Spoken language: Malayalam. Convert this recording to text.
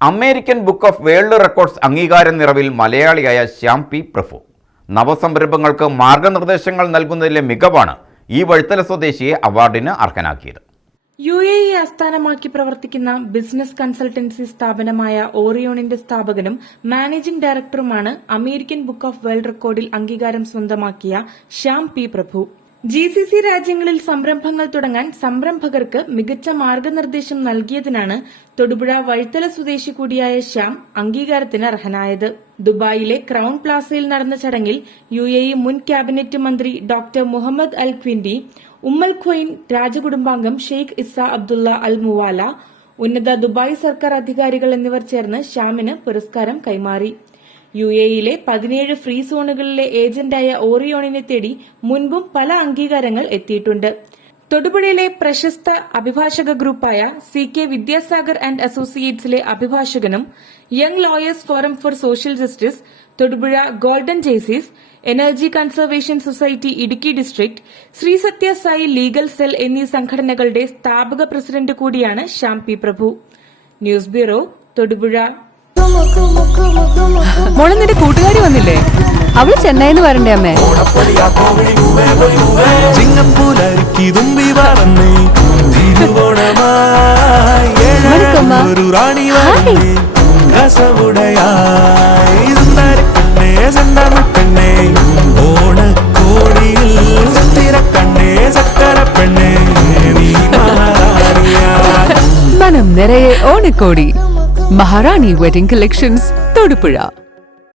American book of world records അംഗീകാര നിറവിൽ മലയാളിയായ ശ്യാം പി പ്രഭു. നവസംരംഭങ്ങൾക്ക് മാർഗനിർദ്ദേശങ്ങൾ നൽകുന്നതിലെ മികവാണ് ഈ വഴുത്തല സ്വദേശിയെ അവാർഡിന് അർഹനാക്കിയത്. യു എ ഇ ആസ്ഥാനമാക്കി പ്രവർത്തിക്കുന്ന ബിസിനസ് കൺസൾട്ടൻസി സ്ഥാപനമായ ഓറിയോണിന്റെ സ്ഥാപകനും മാനേജിംഗ് ഡയറക്ടറുമാണ് അമേരിക്കൻ ബുക്ക് ഓഫ് വേൾഡ് റെക്കോർഡിൽ അംഗീകാരം സ്വന്തമാക്കിയ Shyam P Prabhu. G C C രാജ്യങ്ങളിൽ സംരംഭങ്ങൾ തുടങ്ങാൻ സംരംഭകർക്ക് മികച്ച മാർഗനിർദ്ദേശം നൽകിയതിനാണ് തൊടുപുഴ വഴുത്തല സ്വദേശി കൂടിയായ ശ്യാം അംഗീകാരത്തിന് അർഹനായത്. ദുബായിലെ ക്രൗൺ പ്ലാസയിൽ നടന്ന ചടങ്ങിൽ യു എ ഇ മുൻ ക്യാബിനറ്റ് മന്ത്രി doctor Mohammed Al Qindi Umm al Quwain രാജകുടുംബാംഗം Sheikh Isa Abdullah Al Mualla ഉന്നത ദുബായ് സർക്കാർ അധികാരികൾ എന്നിവർ ചേർന്ന് ശ്യാമിന് പുരസ്കാരം കൈമാറി. യു എയിലെ പതിനേഴ് ഫ്രീ സോണുകളിലെ ഏജന്റായ ഓറിയോണിനെ തേടി മുൻപും പല അംഗീകാരങ്ങൾ എത്തിയിട്ടുണ്ട്. തൊടുപുഴയിലെ പ്രശസ്ത അഭിഭാഷക ഗ്രൂപ്പായ സി കെ വിദ്യാസാഗർ ആൻഡ് അസോസിയേറ്റ്സിലെ അഭിഭാഷകനും young lawyers forum for social justice Thodupuzha golden Jaycees energy conservation society Idukki district Shri Sathya Sai legal cell എന്നീ സംഘടനകളുടെ സ്ഥാപക പ്രസിഡന്റ് കൂടിയാണ് Shyam P Prabhu. News bureau Thodupuzha. മോളെ നിന്റെ കൂട്ടുകാരി വന്നില്ലേ? അവൾ ചെന്നൈന്ന് വരണ്ടേ അമ്മേ? മനം നിറയെ ഓണക്കോടി. മഹാറാണി വെഡിംഗ് കളക്ഷൻസ് തൊടുപുഴ